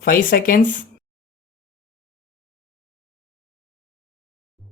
5 seconds.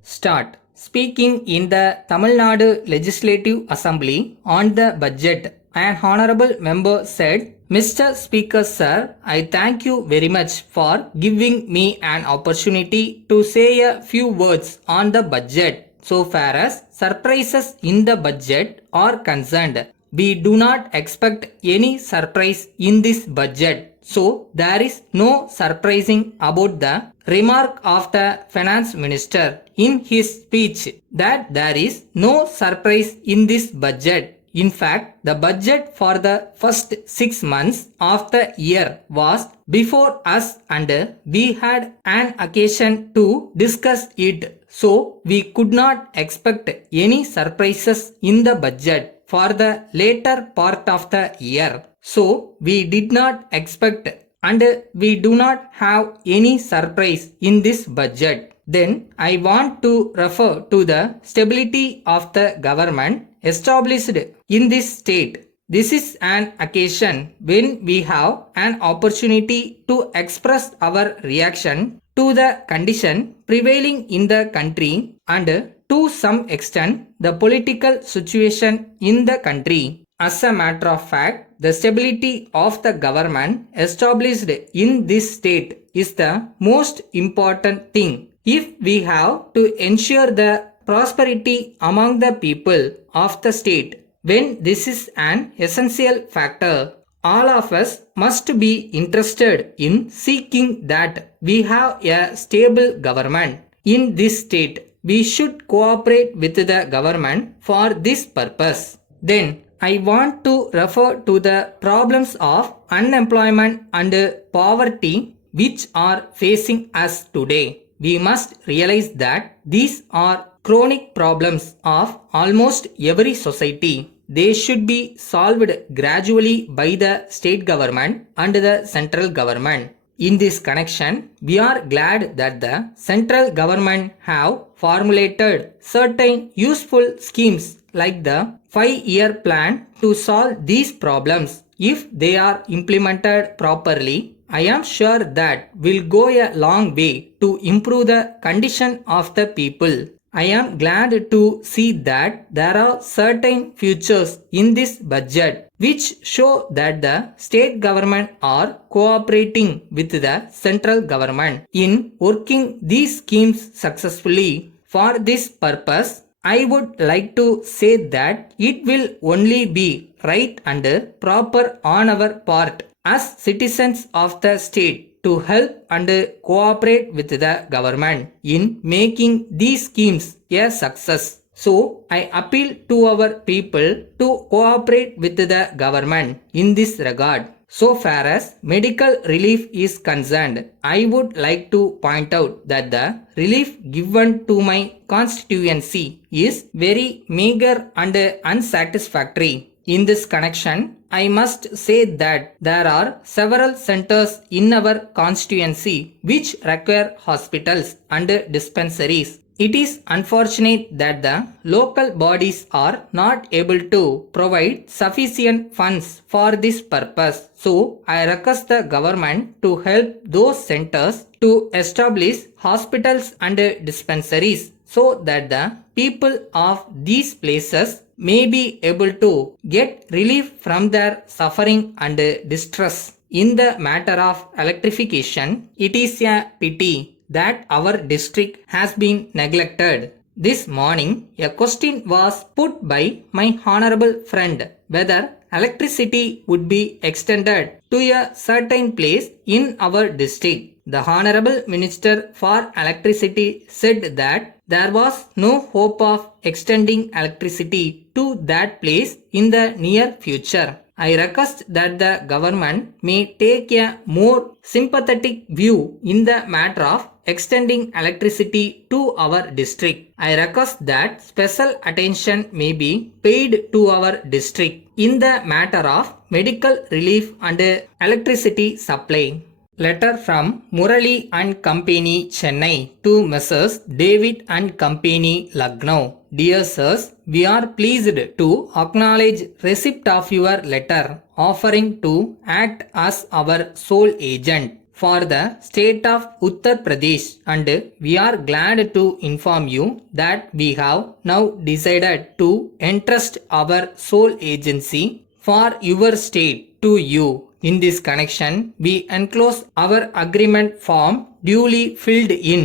Start. Speaking in the Tamil Nadu Legislative Assembly on the budget, an honorable member said, Mr. Speaker Sir, I thank you very much for giving me an opportunity to say a few words on the budget. So far as surprises in the budget are concerned, we do not expect any surprise in this budget. So there is no surprising about the remark of the finance minister in his speech that there is no surprise in this budget. In fact, the budget for the first 6 months of the year was before us and we had an occasion to discuss it. So we could not expect any surprises in the budget for the later part of the year. So we did not expect and we do not have any surprise in this budget. Then I want to refer to the stability of the government established in this state. This is an occasion when we have an opportunity to express our reaction to the condition prevailing in the country and to some extent the political situation in the country. As a matter of fact, the stability of the government established in this state is the most important thing. If we have to ensure the prosperity among the people of the state, when this is an essential factor, all of us must be interested in seeking that we have a stable government in this state. We should cooperate with the government for this purpose. Then I want to refer to the problems of unemployment and poverty which are facing us today. We must realize that these are chronic problems of almost every society. They should be solved gradually by the state government and the central government. In this connection, we are glad that the central government have formulated certain useful schemes like the 5-year plan to solve these problems. If they are implemented properly, I am sure that will go a long way to improve the condition of the people. I am glad to see that there are certain features in this budget which show that the state government are cooperating with the central government in working these schemes successfully. For this purpose, I would like to say that it will only be right and proper on our part as citizens of the state to help and cooperate with the government in making these schemes a success. So, I appeal to our people to cooperate with the government in this regard. So far as medical relief is concerned, I would like to point out that the relief given to my constituency is very meager and unsatisfactory. In this connection, I must say that there are several centers in our constituency which require hospitals and dispensaries. It is unfortunate that the local bodies are not able to provide sufficient funds for this purpose. So, I request the government to help those centers to establish hospitals and dispensaries so that the people of these places may be able to get relief from their suffering and distress. In the matter of electrification, it is a pity that our district has been neglected. This morning, a question was put by my honorable friend whether electricity would be extended to a certain place in our district. The Honorable Minister for Electricity said that there was no hope of extending electricity to that place in the near future. I request that the government may take a more sympathetic view in the matter of extending electricity to our district. I request that special attention may be paid to our district in the matter of medical relief and electricity supply. Letter from Murali and Company, Chennai to Messrs. David and Company, Lucknow. Dear Sirs, we are pleased to acknowledge receipt of your letter offering to act as our sole agent for the state of Uttar Pradesh, and we are glad to inform you that we have now decided to entrust our sole agency for your state to you. In this connection, we enclose our agreement form duly filled in.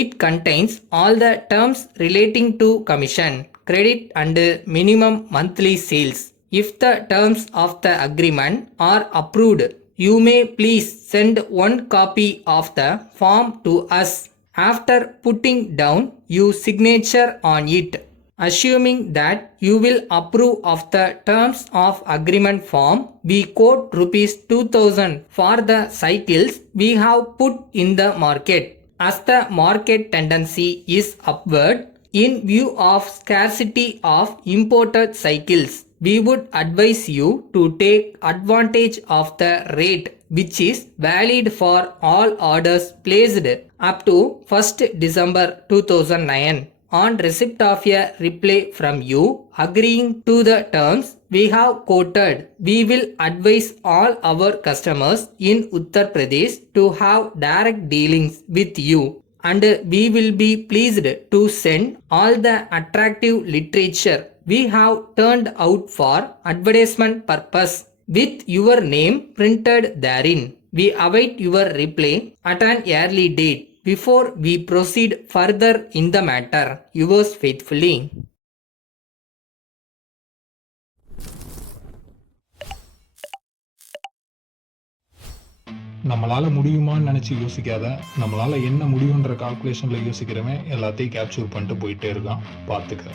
It contains all the terms relating to commission, credit and minimum monthly sales. If the terms of the agreement are approved, you may please send one copy of the form to us after putting down your signature on it. Assuming that you will approve of the terms of agreement form, we quote rupees 2000 for the cycles we have put in the market. As the market tendency is upward, in view of scarcity of imported cycles, we would advise you to take advantage of the rate which is valid for all orders placed up to 1st December 2009. On receipt of a reply from you agreeing to the terms we have quoted, we will advise all our customers in Uttar Pradesh to have direct dealings with you, and we will be pleased to send all the attractive literature we have turned out for advertisement purpose with your name printed therein. We await your reply at an early date before we proceed further in the matter. Yours faithfully. நம்மளால முடியுமான்னு நினச்சி யோசிக்காத, நம்மளால என்ன முடியுன்ற கால்குலேஷனில் யோசிக்கிறவன் எல்லாத்தையும் கேப்சூர் பண்ணிட்டு போயிட்டே இருக்கான். பார்த்துக்க.